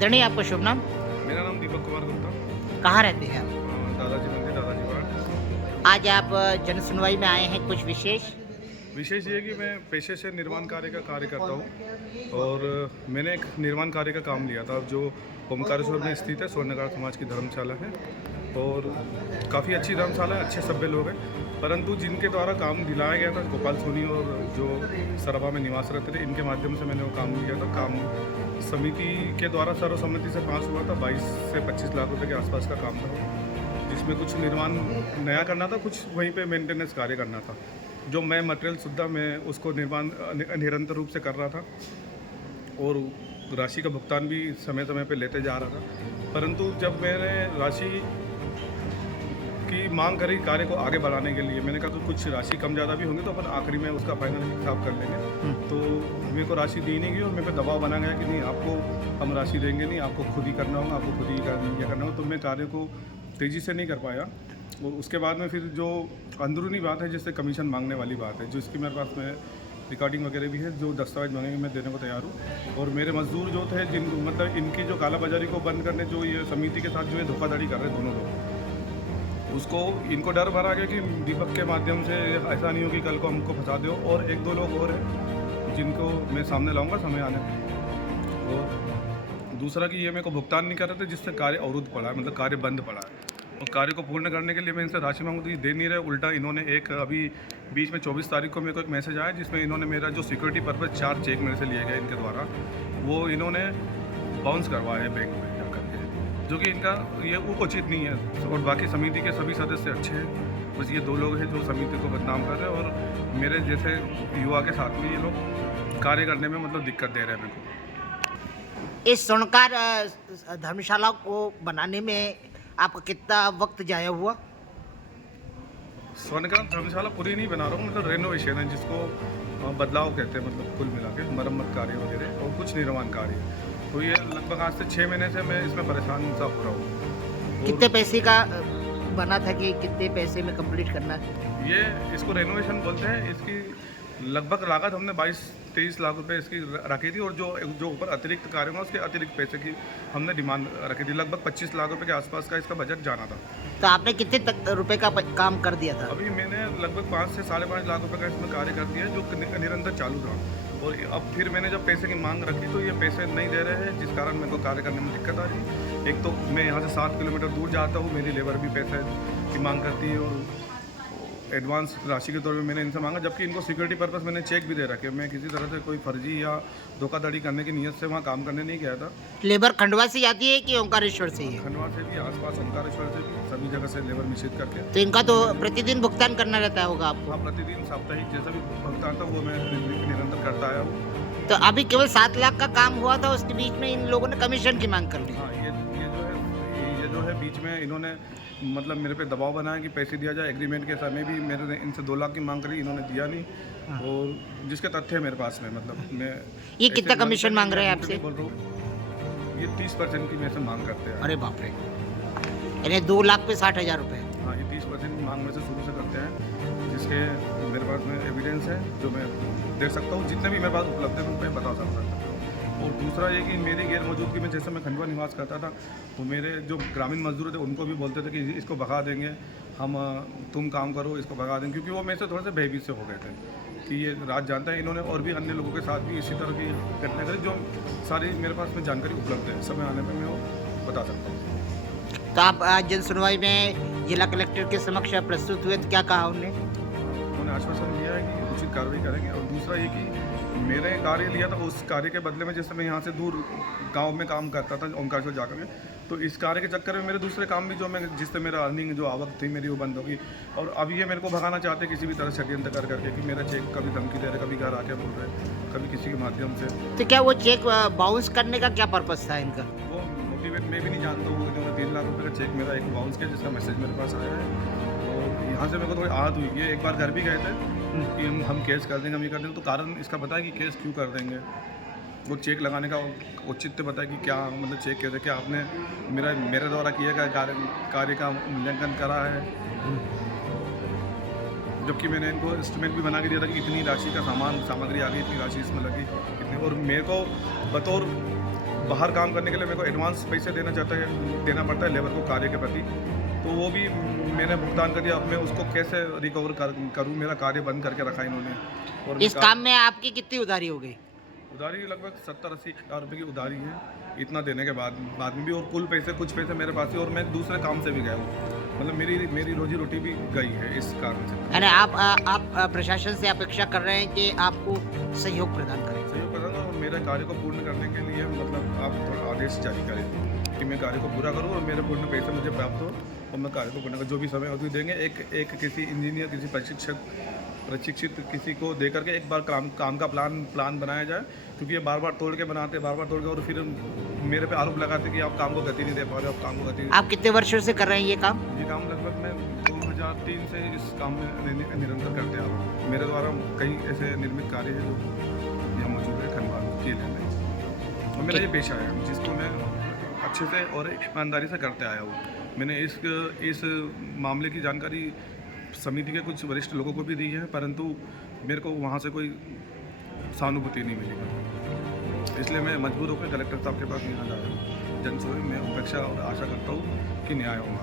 दणी आपका शुभ नाम? मेरा नाम दीपक कुमार गुप्ता। कहाँ रहते हैं आप? दादाजी मंदिर, दादाजी वार्ड। आज आप जन सुनवाई में आए हैं, कुछ विशेष? विशेष ये है कि मैं पेशे से निर्माण कार्य का कार्य करता हूँ और मैंने एक निर्माण कार्य का काम लिया था जो ओमकारेश्वर में स्थित है। स्वर्णकार समाज की धर्मशाला है और काफ़ी अच्छी धर्मशाला है, अच्छे सभ्य लोग हैं। परंतु जिनके द्वारा काम दिलाया गया था, गोपाल सोनी और जो सराबा में निवास रहते थे, इनके माध्यम से मैंने वो काम लिया था। काम समिति के द्वारा सर्वसम्मति से पास हुआ था। 22 से 25 लाख रुपए के आसपास का काम था, जिसमें कुछ निर्माण नया करना था, कुछ वहीं पे मेंटेनेंस कार्य करना था। जो मैं मटेरियल सुविधा मैं उसको निर्माण निरंतर रूप से कर रहा था और राशि का भुगतान भी समय समय पे लेते जा रहा था। परंतु जब मैंने राशि की मांग करी कार्य को आगे बढ़ाने के लिए, मैंने कहा तो कुछ राशि कम ज़्यादा भी होंगी तो अपन आखिरी में उसका फाइनल हिसाब कर लेंगे। तो मेरे को राशि दी नहीं गई और मेरे पे दबाव बना गया कि नहीं, आपको हम राशि देंगे नहीं, आपको खुद ही करना होगा, आपको खुद ही करना होगा। तो मैं कार्य को तेज़ी से नहीं कर पाया और उसके बाद में फिर जो अंदरूनी बात है, जैसे कमीशन मांगने वाली बात है, जो इसकी मेरे पास में रिकॉर्डिंग वगैरह भी है, जो दस्तावेज मांगेंगे मैं देने को तैयार हूँ। और मेरे मजदूर जो थे, जिन मतलब इनकी जो कालाबाजारी को बंद करने जो ये समिति के साथ जो ये धोखाधड़ी कर रहे दोनों लोग, उसको इनको डर भरा गया कि दीपक के माध्यम से ऐसा नहीं हो कि कल को हमको फंसा दो। और एक दो लोग और हैं जिनको मैं सामने लाऊंगा समय आने पर। और दूसरा कि ये मेरे को भुगतान नहीं कर रहे थे, जिससे कार्य अवरुद्ध पड़ा है, मतलब कार्य बंद पड़ा है। और कार्य को पूर्ण करने के लिए मैं इनसे राशि मांगू तो ये दे नहीं रहे। उल्टा इन्होंने एक अभी बीच में 24 तारीख को मेरे को एक मैसेज आया, जिसमें इन्होंने मेरा जो सिक्योरिटी पर्पज़ 4 चेक मेरे से लिए गए इनके द्वारा, वो इन्होंने बाउंस करवाया है बैंक में जा करके, जो कि इनका ये वो उचित नहीं है। और बाकी समिति के सभी सदस्य अच्छे हैं, बस ये 2 लोग हैं जो समिति को बदनाम कर रहे हैं और मेरे जैसे युवा के साथ में ये लोग कार्य करने में मतलब दिक्कत दे रहे हैं मेरे को। इस स्वर्णकार धर्मशाला को बनाने में आपका कितना वक्त जाया हुआ? स्वर्णकार धर्मशाला पूरी नहीं बना रहा हूँ, मतलब रेनोवेशन है, जिसको बदलाव कहते हैं, मतलब कुल मिला के मरम्मत कार्य वगैरह और कुछ निर्माण कार्य। तो ये लगभग आज से 6 महीने से मैं इसमें परेशान सा हो रहा हूँ। कितने पैसे का बना था कि कितने पैसे में कंप्लीट करना है? ये इसको रेनोवेशन बोलते हैं। इसकी लगभग लागत हमने 22-23 लाख रुपए इसकी रखी थी और जो ऊपर अतिरिक्त कार्य हुआ उसके अतिरिक्त पैसे की हमने डिमांड रखी थी। लगभग 25 लाख रुपए के आसपास का इसका बजट जाना था। तो आपने कितने तक रुपए का काम कर दिया था? अभी मैंने लगभग 5 से 5.5 लाख रुपए का इसमें कार्य कर दिया है, जो निरंतर चालू था। और अब फिर मैंने जब पैसे की मांग रखी तो ये पैसे नहीं दे रहे हैं, जिस कारण मेरे को कार्य करने में दिक्कत आ रही है। एक तो मैं यहाँ से 7 किलोमीटर दूर जाता हूँ, मेरी लेबर भी पैसे की मांग करती है और एडवांस राशि के तौर पे मैंने इनसे मांगा, जबकि इनको सिक्योरिटी पर्पस मैंने चेक भी दे रखे। मैं किसी तरह से कोई फर्जी या धोखाधड़ी करने की नीयत से वहाँ काम करने नहीं गया था। लेबर खंडवा से जाती है कि ओंकारेश्वर से ही है? खंडवा से भी, आसपास ओंकारेश्वर से भी, सभी जगह से लेबर मिश्रित करके। तो इनका तो प्रतिदिन भुगतान करना रहता होगा आपको? हाँ, प्रतिदिन साप्ताहिक जैसा भी भुगतान था वो मैं निरंतर करता आया हूँ। तो अभी केवल 7 लाख का काम हुआ था, उसके बीच में इन लोगों ने कमीशन की मांग कर ली। हाँ, ये जो है बीच में इन्होंने मतलब मेरे पे दबाव बनाया कि पैसे दिया जाए। एग्रीमेंट के समय भी मैंने इनसे 2 लाख की मांग करी, इन्होंने दिया नहीं। हाँ। और जिसके तथ्य है मेरे पास में, मतलब मैं ये कितना कमीशन मांग रहे हैं आपसे? बोल रहा हूँ, ये 30% की मेरे से मांग करते हैं। अरे बाप रे, यानी 2 लाख पे 60,000 रुपये। हाँ, ये 30% की मांग में से शुरू से करते हैं, जिसके मेरे पास में एविडेंस है जो मैं दे सकता हूँ। जितने भी मेरे पास उपलब्ध है मैं बता सकता हूँ। और दूसरा ये कि मेरी गैर मौजूदगी में, जैसे मैं खंडवा निवास करता था, तो मेरे जो ग्रामीण मजदूर थे उनको भी बोलते थे कि इसको भगा देंगे हम, तुम काम करो, इसको भगा देंगे, क्योंकि वो मेरे से थोड़े से भयभीत से हो गए थे कि ये राज जानता है। इन्होंने और भी अन्य लोगों के साथ भी इसी तरह की घटना करी, जो सारी मेरे पास में जानकारी उपलब्ध है। समय आने पर मैं वो बता सकता हूँ। तो आप आज जन सुनवाई में जिला कलेक्टर के समक्ष प्रस्तुत हुए, तो क्या कहा उन्होंने आश्वासन दिया है कि उचित कार्रवाई करेंगे। और दूसरा ये कि मैंने कार्य लिया था, उस कार्य के बदले में जैसे मैं यहाँ से दूर गांव में काम करता था ओंकारेश्वर जाकर के, तो इस कार्य के चक्कर में मेरे दूसरे काम भी जो मैं जिससे मेरा अर्निंग जो आवक थी मेरी वो बंद होगी। और अब ये मेरे को भगाना चाहते किसी भी तरह षड्यंत्र कर करके कि मेरा चेक कभी धमकी दे रहे, कभी घर आके बोल रहे, कभी किसी के माध्यम से। तो क्या वो चेक बाउंस करने का क्या पर्पस था इनका? वो मोटिवेट मैं भी नहीं जानता हूँ। उन्होंने 3 लाख रुपये का चेक मेरा एक बाउंस किया, जिसका मैसेज मेरे पास आया है। और यहाँ से मेरे को थोड़ी आहत हुई। ये एक बार घर भी गए थे कि हम केस कर देंगे, हम ये कर देंगे। तो कारण इसका पता है कि केस क्यों कर देंगे। वो चेक लगाने का औचित्य पता है कि क्या, मतलब चेक कहते क्या आपने मेरे द्वारा किया गया कार्य का मूल्यांकन करा है, जबकि मैंने इनको इंस्ट्रूमेंट भी बना के दिया था कि इतनी राशि का सामग्री आ गई, इतनी राशि इसमें लगी, इतनी। और मेरे को बतौर बाहर काम करने के लिए मेरे को एडवांस पैसे देना पड़ता है लेबर को कार्य के प्रति, तो वो भी मैंने भुगतान कर दिया। अब मैं उसको कैसे रिकवर करूँ, मेरा कार्य बंद करके रखा इन्होंने। और इस काम में आपकी कितनी उधारी हो गई? उधारी लगभग 70-80 हज़ार रुपये की उधारी है, इतना देने के बाद में भी, और कुल कुछ पैसे मेरे पास है, और मैं दूसरे काम से भी गया हूँ। मतलब मेरी रोजी रोटी भी गई है इस कारण से। यानी आप प्रशासन से अपेक्षा कर रहे हैं कि आपको सहयोग प्रदान करें। सहयोग प्रदान और मेरे कार्य को पूर्ण करने के लिए मतलब आप थोड़ा आदेश जारी करें कि मैं कार्य को पूरा करूँ और मेरे पूर्ण पैसे मुझे प्राप्त हो, और मैं कार्य को पूर्ण कर जो भी समय अवधि देंगे एक किसी इंजीनियर, किसी प्रशिक्षित किसी को दे करके एक बार काम का प्लान बनाया जाए, क्योंकि ये बार बार तोड़ के और फिर मेरे पे आरोप लगाते कि आप काम को गति नहीं दे पा रहे, आप काम को गति। आप कितने वर्षों से कर रहे हैं ये काम? ये काम लगभग मैं 2003 से इस काम में निरंतर करते आ रहा हूँ। मेरे द्वारा कई ऐसे निर्मित कार्य हैं जो यहाँ मौजूद है खनवान किए जाते हैं, और मेरा ये पेशा है जिसको मैं अच्छे से और ईमानदारी से करते आया हूँ। मैंने इस मामले की जानकारी समिति के कुछ वरिष्ठ लोगों को भी दी है, परंतु मेरे को वहाँ से कोई सहानुभूति नहीं मिली, इसलिए मैं मजबूर होकर कलेक्टर साहब के पास मिलना चाह रहा हूँ। जनसुनवाई में अपेक्षा और आशा करता हूँ कि न्याय होगा।